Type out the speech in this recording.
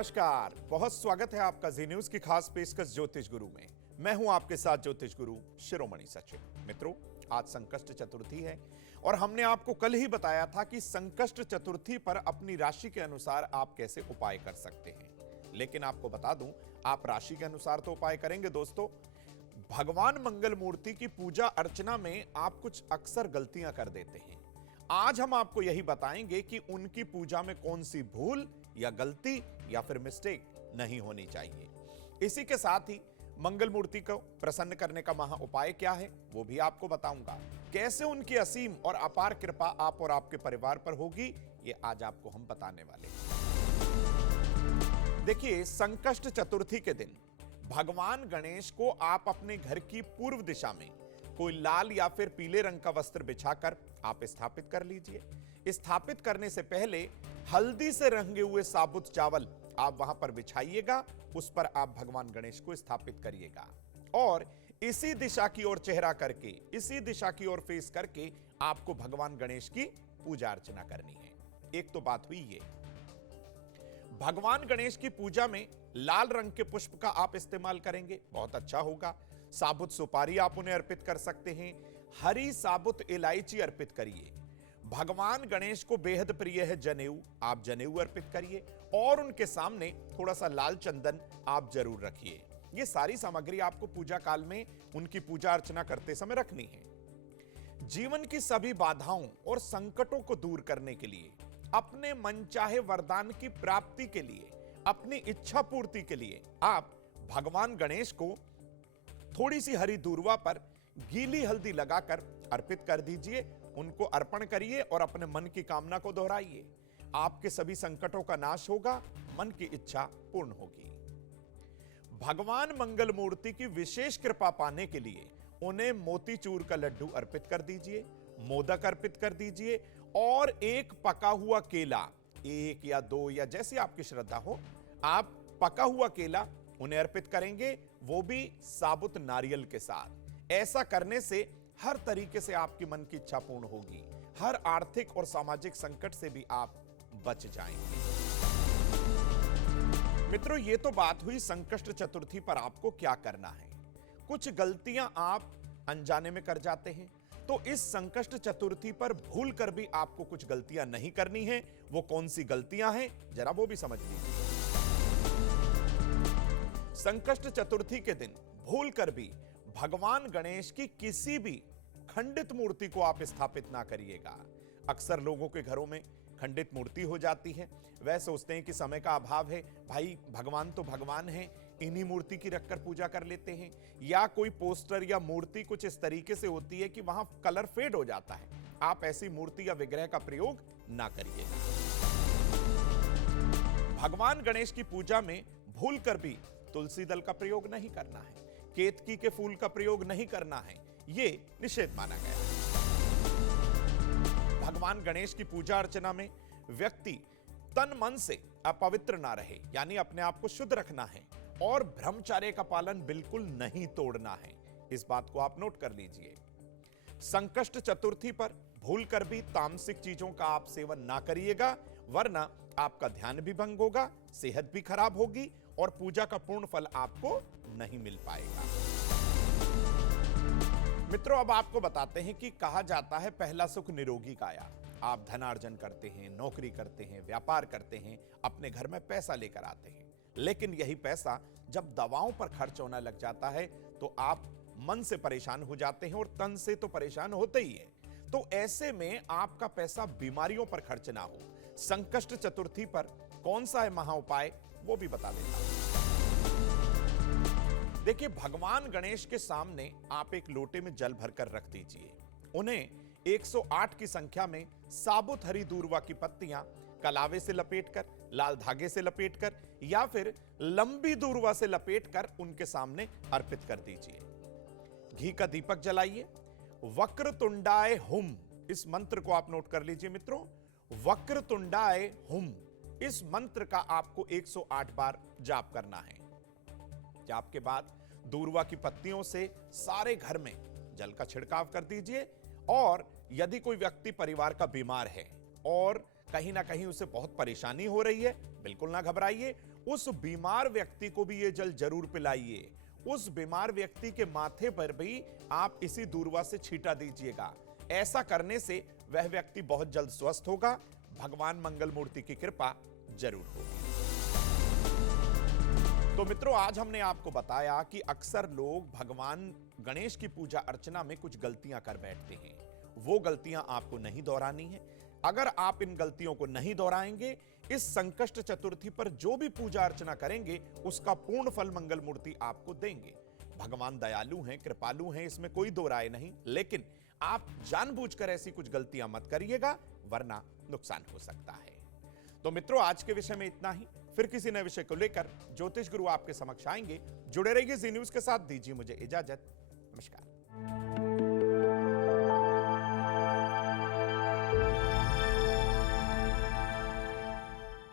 नमस्कार, बहुत स्वागत है आपका जी न्यूज की खास पेशकश ज्योतिष गुरु में। मैं हूं आपके साथ ज्योतिष गुरु शिरोमणि सचिन। मित्रों, आज संकष्ट चतुर्थी है और हमने आपको कल ही बताया था कि संकष्ट चतुर्थी पर अपनी राशि के अनुसार आप कैसे उपाय कर सकते हैं। लेकिन आपको बता दूं, आप राशि के अनुसार तो उपाय करेंगे दोस्तों, भगवान मंगल मूर्ति की पूजा अर्चना में आप कुछ अक्सर गलतियां कर देते हैं। आज हम आपको यही बताएंगे कि उनकी पूजा में कौन सी भूल या गलती या फिर मिस्टेक नहीं होनी चाहिए। इसी के साथ ही मंगल मूर्ति को प्रसन्न करने का महा उपाय क्या है वो भी आपको बताऊंगा। कैसे उनकी असीम और अपार कृपा आप और आपके परिवार पर होगी, ये आज आपको हम बताने वाले हैं। देखिए, संकष्ट चतुर्थी के दिन भगवान गणेश को आप अपने घर की पूर्व दिशा में कोई लाल या फिर पीले रंग का वस्त्र बिछाकर आप स्थापित कर लीजिए। स्थापित करने से पहले हल्दी से रंगे हुए साबुत चावल आप वहां पर बिछाइएगा, उस पर आप भगवान गणेश को स्थापित करिएगा और इसी दिशा की ओर चेहरा करके, इसी दिशा की ओर फेस करके आपको भगवान गणेश की पूजा अर्चना करनी है। एक तो बात हुई ये, भगवान गणेश की पूजा में लाल रंग के पुष्प का आप इस्तेमाल करेंगे, बहुत अच्छा होगा। साबुत सुपारी आप उन्हें अर्पित कर सकते हैं। हरी साबुत इलायची अर्पित करिए। भगवान गणेश को बेहद प्रिय है जनेऊ, आप जनेऊ अर्पित करिए और उनके सामने थोड़ा सा लाल चंदन आप जरूर रखिए। ये सारी सामग्री आपको पूजा काल में उनकी पूजा अर्चना करते समय रखनी है। जीवन की सभी बाधाओं और संकटों को दूर करने के लिए, अपने मनचाहे वरदान की प्राप्ति के लिए, अपनी इच्छा पूर्ति के लिए आप भगवान गणेश को थोड़ी सी हरी दूर्वा पर गीली हल्दी लगाकर अर्पित कर दीजिए। उनको अर्पण करिए और अपने मन की कामना को दोहराइए। आपके सभी संकटों का नाश होगा, मन की इच्छा पूर्ण होगी। भगवान मंगल मूर्ति की विशेष कृपा पाने के लिए उन्हें मोतीचूर का लड्डू अर्पित कर दीजिए, मोदक अर्पित कर दीजिए और एक पका हुआ केला, एक या दो या जैसी आपकी श्रद्धा हो, आप पका हुआ केला उन्हें अर्पित करेंगे, वो भी साबुत नारियल के साथ। ऐसा करने से हर तरीके से आपकी मन की इच्छा पूर्ण होगी। हर आर्थिक और सामाजिक संकट से भी आप बच जाएंगे। मित्रों, ये तो बात हुई संकष्ट चतुर्थी पर आपको क्या करना है। कुछ गलतियां आप अनजाने में कर जाते हैं, तो इस संकष्ट चतुर्थी पर भूल कर भी आपको कुछ गलतियां नहीं करनी है। वो कौन सी गलतियां हैं, जरा वो भी समझ लीजिए। संकष्ट चतुर्थी के दिन भूल कर भी भगवान गणेश की किसी भी खंडित मूर्ति को आप स्थापित ना करिएगा। अक्सर लोगों के घरों में खंडित मूर्ति हो जाती है, वह सोचते हैं कि समय का अभाव है, भाई भगवान तो भगवान है, इन्हीं मूर्ति की रखकर पूजा कर लेते हैं। या कोई पोस्टर या मूर्ति कुछ इस तरीके से होती है कि वहां कलर फेड हो जाता है। आप ऐसी मूर्ति या विग्रह का प्रयोग ना करिएगा। भगवान गणेश की पूजा में भूल कर भी तुलसी दल का प्रयोग नहीं करना है, केतकी के फूल का प्रयोग नहीं करना है, ये निषेध माना गया है। भगवान गणेश की पूजा अर्चना में व्यक्ति तन मन से अपवित्र ना रहे, यानी अपने आप को शुद्ध रखना है और ब्रह्मचर्य का पालन बिल्कुल नहीं तोड़ना है। इस बात को आप नोट कर लीजिए। संकष्ट चतुर्थी पर भूल कर भी तामसिक चीजों का आप सेवन ना करिएगा, वरना आपका ध्यान भी भंग होगा, सेहत भी खराब होगी और पूजा का पूर्ण फल आपको नहीं मिल पाएगा। मित्रों, अब आपको बताते हैं कि कहा जाता है पहला सुख निरोगी काया। आप धनार्जन करते हैं, नौकरी करते हैं, व्यापार करते हैं, अपने घर में पैसा लेकर आते हैं, लेकिन यही पैसा जब दवाओं पर खर्च होने लग जाता है तो आप मन से परेशान हो जाते हैं और तन से तो परेशान होते ही है। तो ऐसे में आपका पैसा बीमारियों पर खर्च ना हो, संकष्ट चतुर्थी पर कौन सा है महा उपाय वो भी बता देता हूं। देखिए, भगवान गणेश के सामने आप एक लोटे में जल भरकर रख दीजिए। उन्हें 108 की संख्या में साबुत हरी दूर्वा की पत्तियां कलावे से लपेटकर, लाल धागे से लपेटकर या फिर लंबी दूर्वा से लपेटकर उनके सामने अर्पित कर दीजिए। घी का दीपक जलाइए। वक्रतुंडाय हुम, इस मंत्र को आप नोट कर लीजिए मित्रों। वक्रतुंडाय हुम, इस मंत्र का आपको 108 बार जाप करना है। जाप के बाद दूर्वा की पत्तियों से सारे घर में जल का छिड़काव कर दीजिए और यदि कोई व्यक्ति परिवार का बीमार है और कहीं ना कहीं उसे बहुत परेशानी हो रही है, बिल्कुल ना घबराइए, उस बीमार व्यक्ति को भी ये जल जरूर पिलाइए। उस बीमार व्यक्ति के माथे पर भी आप इसी दूर्वा से छींटा दीजिएगा। ऐसा करने से वह व्यक्ति बहुत जल्द स्वस्थ होगा। भगवान मंगल मूर्ति की कृपा जरूर होगी। तो मित्रों, आज हमने आपको बताया कि अक्सर लोग भगवान गणेश की पूजा अर्चना में कुछ गलतियां कर बैठते हैं। वो गलतियां आपको नहीं दोहरानी है। अगर आप इन गलतियों को नहीं दोहराएंगे, इस संकष्ट चतुर्थी पर जो भी पूजा अर्चना करेंगे उसका पूर्ण फल मंगल मूर्ति आपको देंगे। भगवान दयालु हैं, कृपालु हैं, इसमें कोई दो राय नहीं, लेकिन आप जानबूझकर ऐसी कुछ गलतियां मत करिएगा, वरना नुकसान हो सकता है। तो मित्रों, आज के विषय में इतना ही। फिर किसी नए विषय को लेकर ज्योतिष गुरु आपके समक्ष आएंगे। जुड़े रहिए जी न्यूज के साथ। दीजिए मुझे इजाजत। नमस्कार।